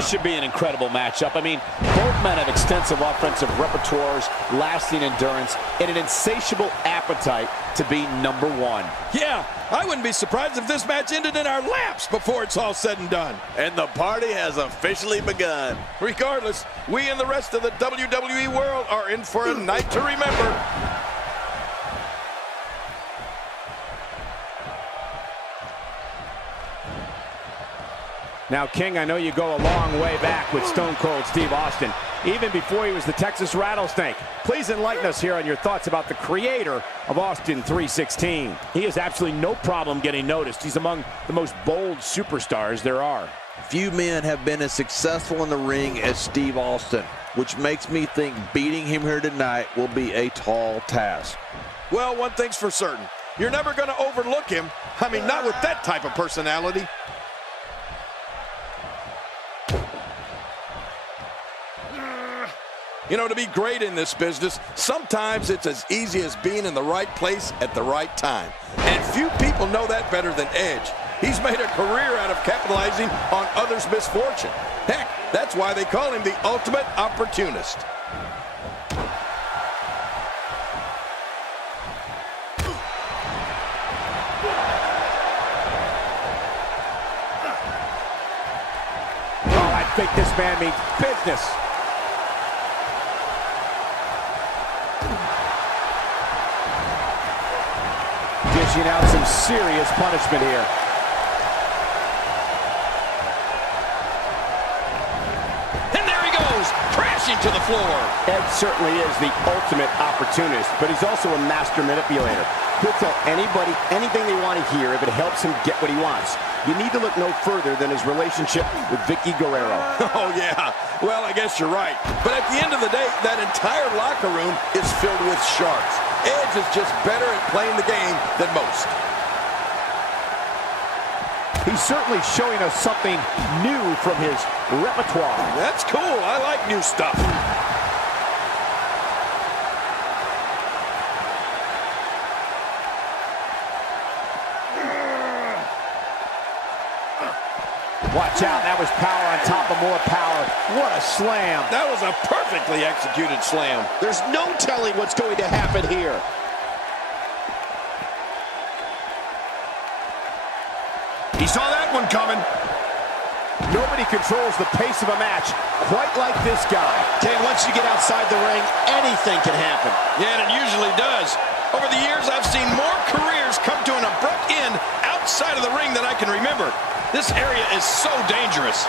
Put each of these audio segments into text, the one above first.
This should be an incredible matchup. I mean, both men have extensive offensive repertoires, lasting endurance, and an insatiable appetite to be number one. Yeah, I wouldn't be surprised if this match ended in our laps before it's all said and done. And the party has officially begun. Regardless, we and the rest of the WWE world are in for a night to remember. Now, King, I know you go a long way back with Stone Cold Steve Austin, even before he was the Texas Rattlesnake. Please enlighten us here on your thoughts about the creator of Austin 316. He has absolutely no problem getting noticed. He's among the most bold superstars there are. Few men have been as successful in the ring as Steve Austin, which makes me think beating him here tonight will be a tall task. Well, one thing's for certain. You're never going to overlook him. I mean, not with that type of personality. You know, to be great in this business, sometimes it's as easy as being in the right place at the right time. And few people know that better than Edge. He's made a career out of capitalizing on others' misfortune. Heck, that's why they call him the ultimate opportunist. Oh, I think this man means business. Dishing out some serious punishment here. And there he goes, crashing to the floor. Ed certainly is the ultimate opportunist, but he's also a master manipulator. He'll tell anybody anything they want to hear if it helps him get what he wants. You need to look no further than his relationship with Vicky Guerrero. Oh, yeah. Well, I guess you're right. But at the end of the day, that entire locker room is filled with sharks. Edge is just better at playing the game than most. He's certainly showing us something new from his repertoire. That's cool. I like new stuff. Watch out, that was power on top of more power. What a slam. That was a perfectly executed slam. There's no telling what's going to happen here. He saw that one coming. Nobody controls the pace of a match quite like this guy. King, once you get outside the ring, anything can happen. Yeah, and it usually does. Over the years, I've seen more careers come to an abrupt end outside of the ring than I can remember. This area is so dangerous.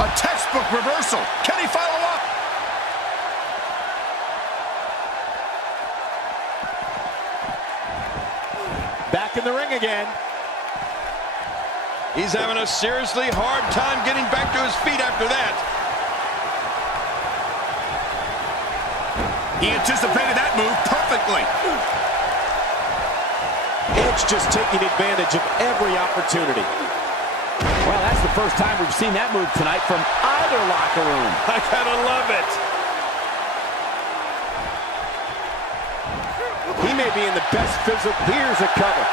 A textbook reversal. Can he follow up? Back in the ring again. He's having a seriously hard time getting back to his feet after that. He anticipated that move perfectly. Edge just taking advantage of every opportunity. Well, that's the first time we've seen that move tonight from either locker room. I gotta love it. He may be in the best physical. Here's a cover.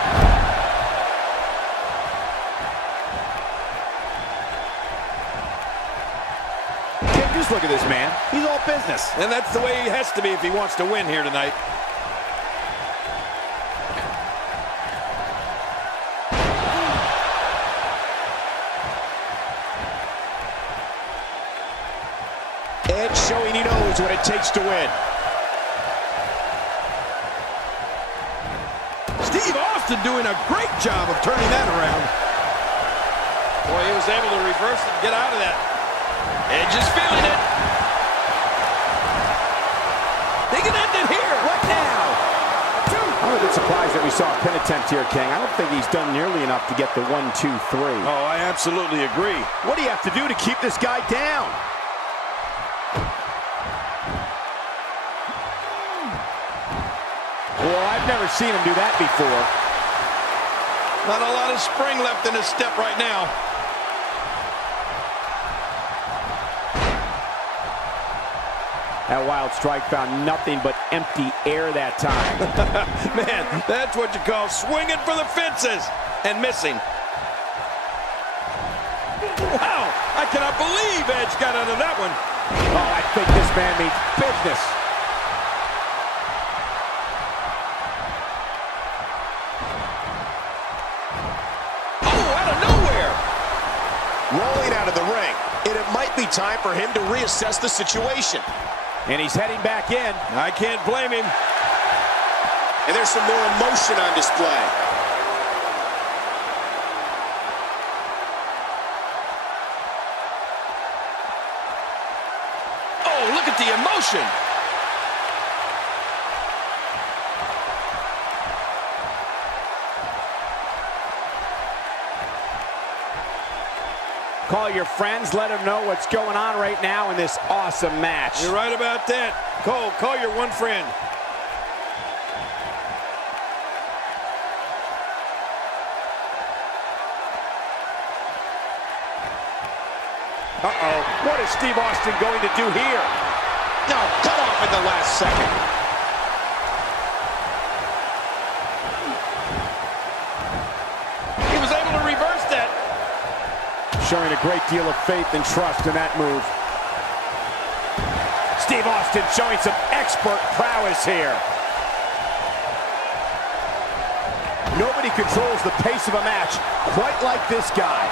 Just look at this man. He's all business. And that's the way he has to be if he wants to win here tonight. Edge showing he knows what it takes to win. Steve Austin doing a great job of turning that around. Boy, he was able to reverse it and get out of that. Edge is feeling it. They can end it here. What now? I'm a bit surprised that we saw a pin attempt here, King. I don't think he's done nearly enough to get the 1, 2, 3. Oh, I absolutely agree. What do you have to do to keep this guy down? Well, I've never seen him do that before. Not a lot of spring left in his step right now. That wild strike found nothing but empty air that time. Man, that's what you call swinging for the fences and missing. cannot believe Edge got out of that one. Oh, I think this man means business. Oh, out of nowhere. Rolling out of the ring, and it might be time for him to reassess the situation. And he's heading back in. I can't blame him. And there's some more emotion on display. Oh, look at the emotion. Call your friends, let them know what's going on right now in this awesome match. You're right about that. Cole, call your one friend. Uh-oh, what is Steve Austin going to do here? No, cut off at the last second. He was able to reverse that. Showing a great deal of faith and trust in that move. Steve Austin showing some expert prowess here. Nobody controls the pace of a match quite like this guy.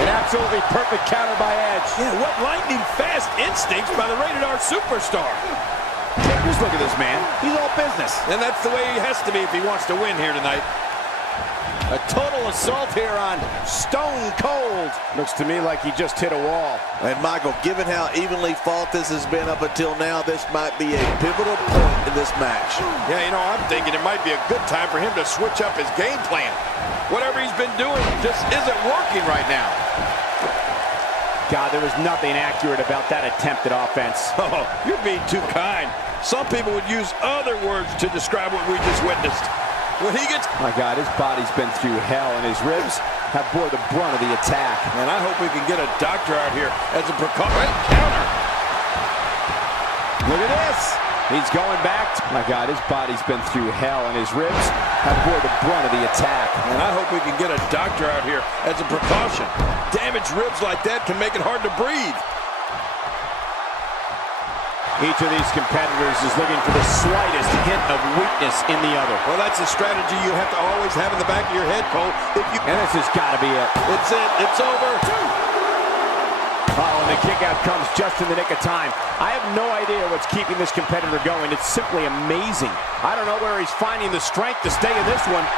An absolutely perfect counter by Edge. Yeah, what lightning fast instincts by the Rated R superstar. Just look at this man. He's all business. And that's the way he has to be if he wants to win here tonight. A total assault here on Stone Cold. Looks to me like he just hit a wall. And Michael, given how evenly fought this has been up until now, this might be a pivotal point in this match. Yeah, you know, I'm thinking it might be a good time for him to switch up his game plan. Whatever he's been doing just isn't working right now. God, there was nothing accurate about that attempted offense. Oh, you're being too kind. Some people would use other words to describe what we just witnessed. When he gets... My God, his body's been through hell, and his ribs have bore the brunt of the attack. And I hope we can get a doctor out here as a precaution. Counter. Look at this. He's going back. My God, his body's been through hell, and his ribs have bore the brunt of the attack. And I hope we can get a doctor out here as a precaution. Damaged ribs like that can make it hard to breathe. Each of these competitors is looking for the slightest hint of weakness in the other. Well, that's a strategy you have to always have in the back of your head, Cole. And this has got to be it. It's it. It's over. Oh, and the kick out comes just in the nick of time. I have no idea what's keeping this competitor going. It's simply amazing. I don't know where he's finding the strength to stay in this one.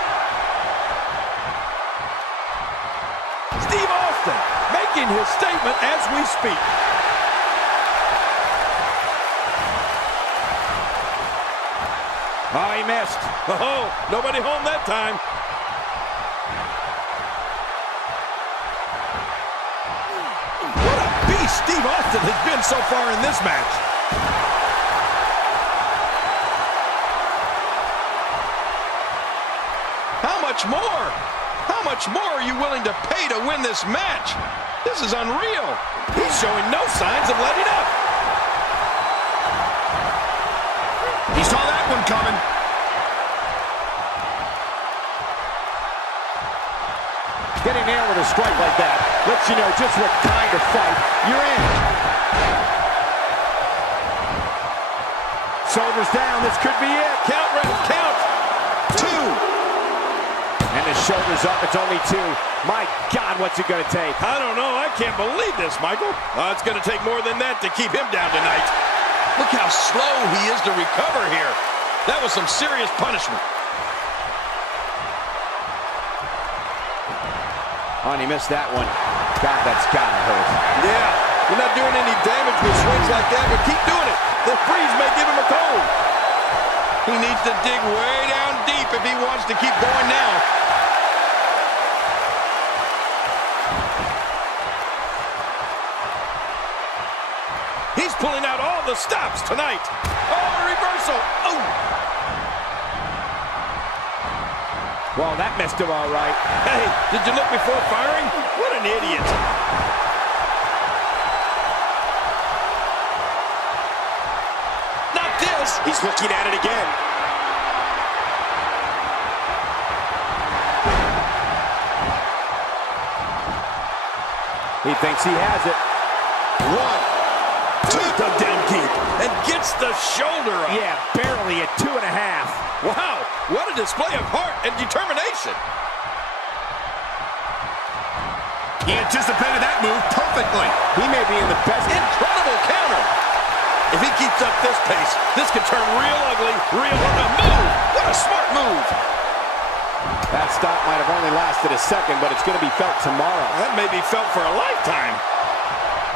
Steve Austin making his statement as we speak. Oh, he missed. Oh, nobody home that time. What a beast Steve Austin has been so far in this match. How much more? How much more are you willing to pay to win this match? This is unreal. He's showing no signs of letting up. He saw that one coming. Getting nailed with a strike like that lets you know just what kind of fight you're in. Shoulders down, this could be it. Count, ref, count. 2. And the shoulders up, it's only 2. My God, what's it going to take? I don't know, I can't believe this, Michael. It's going to take more than that to keep him down tonight. Look how slow he is to recover here. That was some serious punishment. Oh, and he missed that one. God, that's gotta hurt. Yeah, you're not doing any damage with swings like that, but keep doing it. The freeze may give him a cold. He needs to dig way down deep if he wants to keep going now. He's pulling out all the stops tonight. Oh, a reversal. Oh. Well, that missed him all right. Hey, did you look before firing? What an idiot. Not this. He's looking at it again. He thinks he has it. 1, 2, dug down deep, and gets the shoulder up. Yeah, barely at 2.5. Wow, what a display of heart and determination. He anticipated that move perfectly. He may be in the best. Incredible counter. If he keeps up this pace, this could turn real ugly, real move. What a smart move. That stop might have only lasted a second, but it's going to be felt tomorrow. That may be felt for a lifetime.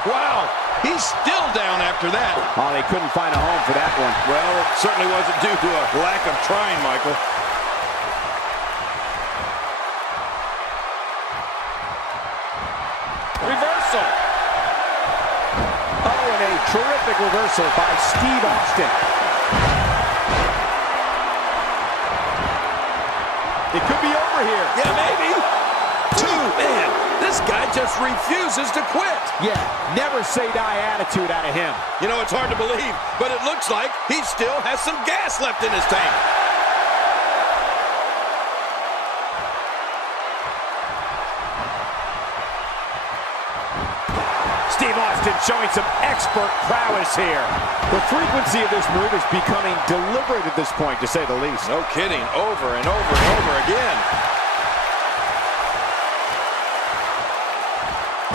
Wow, he's still down after that. Oh, they couldn't find a home for that one. Well, it certainly wasn't due to a lack of trying, Michael. Reversal. Oh, and a terrific reversal by Steve Austin. It could be over here. Yeah, maybe. 2. Man, this guy just refuses to quit. Yeah, never say die attitude out of him. You know, it's hard to believe, but it looks like he still has some gas left in his tank. Steve Austin showing some expert prowess here. The frequency of this move is becoming deliberate at this point, to say the least. No kidding, over and over and over again.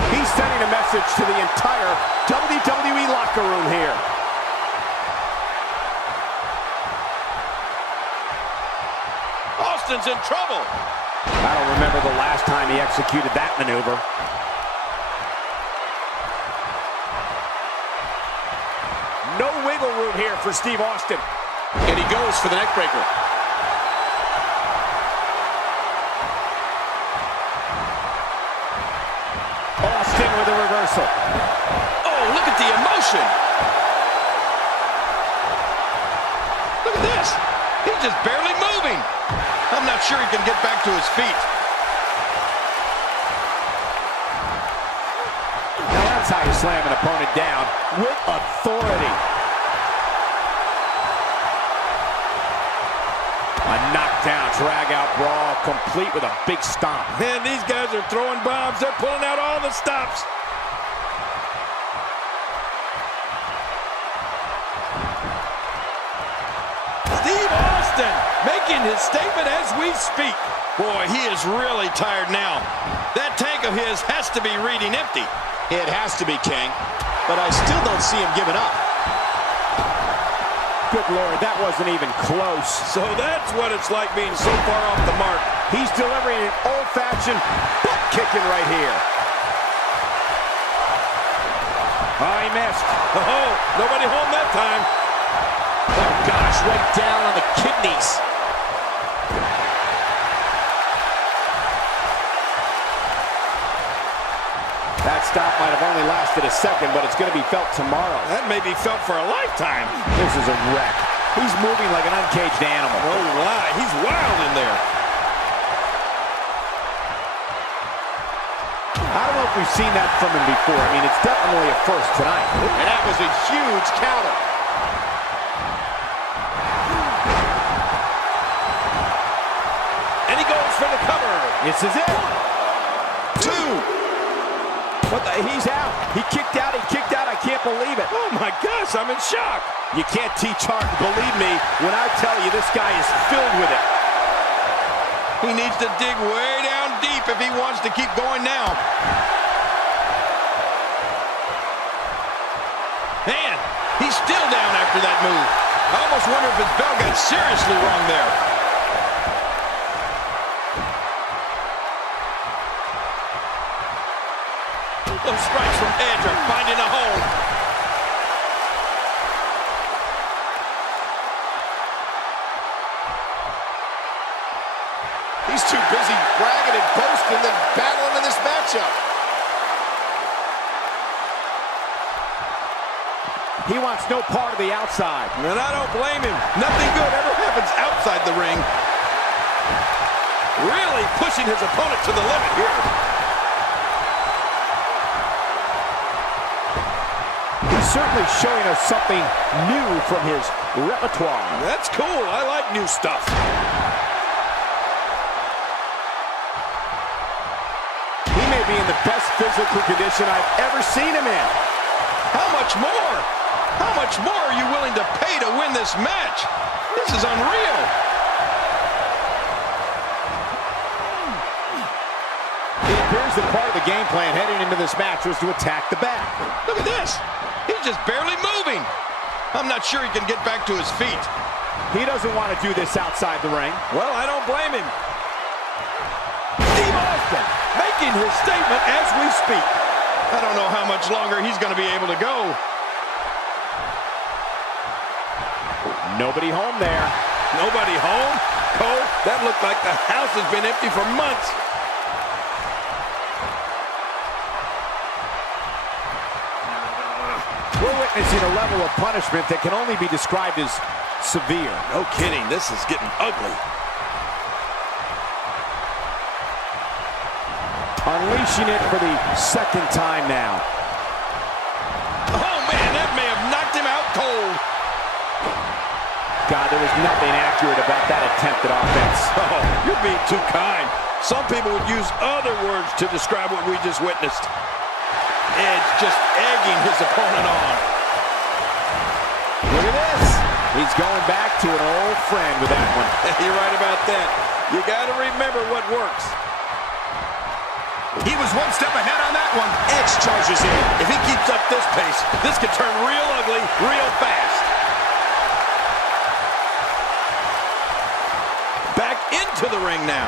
He's sending a message to the entire WWE locker room here. Austin's in trouble. I don't remember the last time he executed that maneuver. No wiggle room here for Steve Austin. And he goes for the neck breaker. Austin with a reversal. Oh, look at the emotion. Look at this. He's just barely moving. I'm not sure he can get back to his feet. Now that's how you slam an opponent down with authority. A knockdown, drag-out brawl, complete with a big stomp. Man, these guys are throwing bombs. They're pulling out all the stops. Steve Austin making his statement as we speak. Boy, he is really tired now. That tank of his has to be reading empty. It has to be, King. But I still don't see him giving up. Good Lord, that wasn't even close. So that's what it's like being so far off the mark. He's delivering an old-fashioned butt kicking right here. Oh, he missed. Oh, nobody home that time. Oh, gosh, right down on the kidneys. That stop might have only lasted a second, but it's going to be felt tomorrow. That may be felt for a lifetime. This is a wreck. He's moving like an uncaged animal. Oh, my. He's wild in there. I don't know if we've seen that from him before. I mean, it's definitely a first tonight. And that was a huge counter. And he goes for the cover. This is it. 2. What the? He's out. He kicked out. I can't believe it. Oh, my gosh, I'm in shock. You can't teach art. Believe me when I tell you this guy is filled with it. He needs to dig way down deep if he wants to keep going now. Man, he's still down after that move. I almost wonder if his bell got seriously wrong there. Those strikes from Edge are finding a home. He's too busy bragging and boasting than battling in this matchup. He wants no part of the outside. And I don't blame him. Nothing good ever happens outside the ring. Really pushing his opponent to the limit here. He's certainly showing us something new from his repertoire. That's cool. I like new stuff. He may be in the best physical physical condition I've ever seen him in. How much more? How much more are you willing to pay to win this match? This is unreal. It appears that part of the game plan heading into this match was to attack the back. Look at this. He's just barely moving. I'm not sure he can get back to his feet. He doesn't want to do this outside the ring. Well, I don't blame him. Steve Austin making his statement as we speak. I don't know how much longer he's going to be able to go. Nobody home there. Nobody home? Cole, that looked like the house has been empty for months. We're witnessing a level of punishment that can only be described as severe. No kidding, this is getting ugly. Unleashing it for the second time now. Oh man, that may have knocked him out cold. God, there was nothing accurate about that attempted offense. Oh, you're being too kind. Some people would use other words to describe what we just witnessed. Edge just egging his opponent on. Look at this. He's going back to an old friend with that one. You're right about that. You got to remember what works. He was one step ahead on that one. Edge charges in. If he keeps up this pace, this could turn real ugly real fast. Back into the ring now.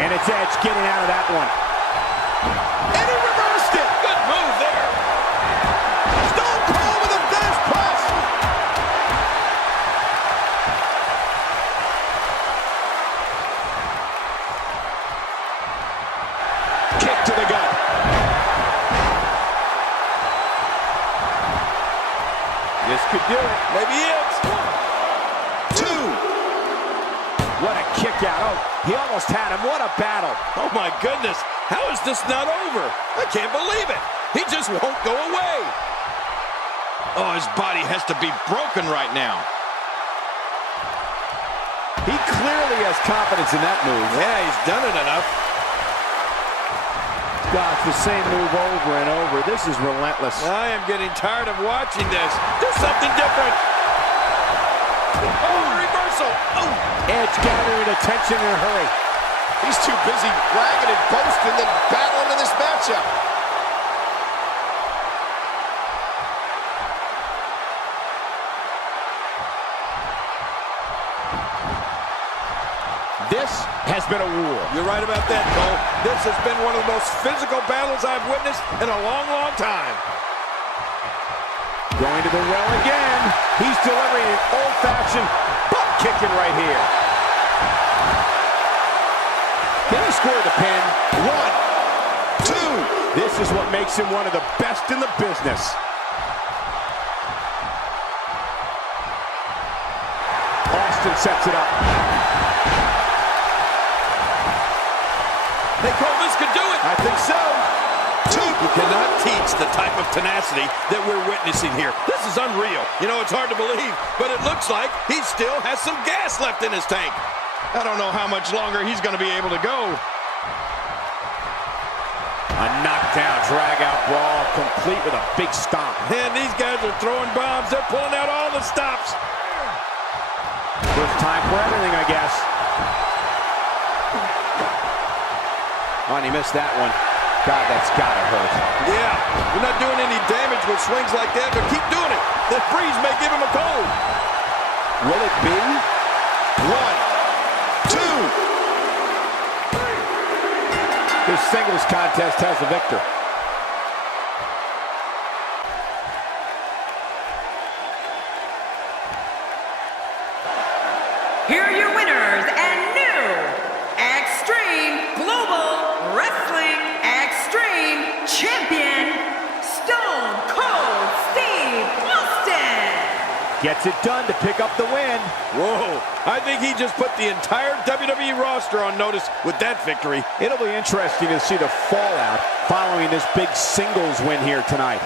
And it's Edge getting out of that one. And he reversed it. Good move there. Stone Cold with a finish press. Kick to the gut. This could do it. Maybe it's 2. What a kick out. Oh, he almost had him. What a battle. Oh my goodness. How is this not over? I can't believe it. He just won't go away. Oh, his body has to be broken right now. He clearly has confidence in that move. Yeah, he's done it enough. Gosh, the same move over and over. This is relentless. I am getting tired of watching this. Do something different. Oh, reversal. Oh. Edge gathering attention in a hurry. He's too busy bragging and boasting than battling in this matchup. This has been a war. You're right about that, Cole. This has been one of the most physical battles I've witnessed in a long, long time. Going to the well again. He's delivering an old-fashioned butt kicking right here. Can he score the pin? 1, 2. This is what makes him one of the best in the business. Austin sets it up. Hey, Cole, this could do it. I think so. 2. You cannot teach the type of tenacity that we're witnessing here. This is unreal. You know, it's hard to believe, but it looks like he still has some gas left in his tank. I don't know how much longer he's going to be able to go. A knockdown, drag-out brawl, complete with a big stomp. And these guys are throwing bombs. They're pulling out all the stops. First time for everything, I guess. Oh, and he missed that one. God, that's gotta hurt. Yeah, you're not doing any damage with swings like that, but keep doing it. The freeze may give him a cold. Will it be? 1, 2. This singles contest has a victor. Here are your winners and new Extreme Global Wrestling Extreme Champion, Stone Cold Steve Austin. Gets it done to pick up the win. Whoa, I think he just put the entire WWE roster on notice with that victory. It'll be interesting to see the fallout following this big singles win here tonight.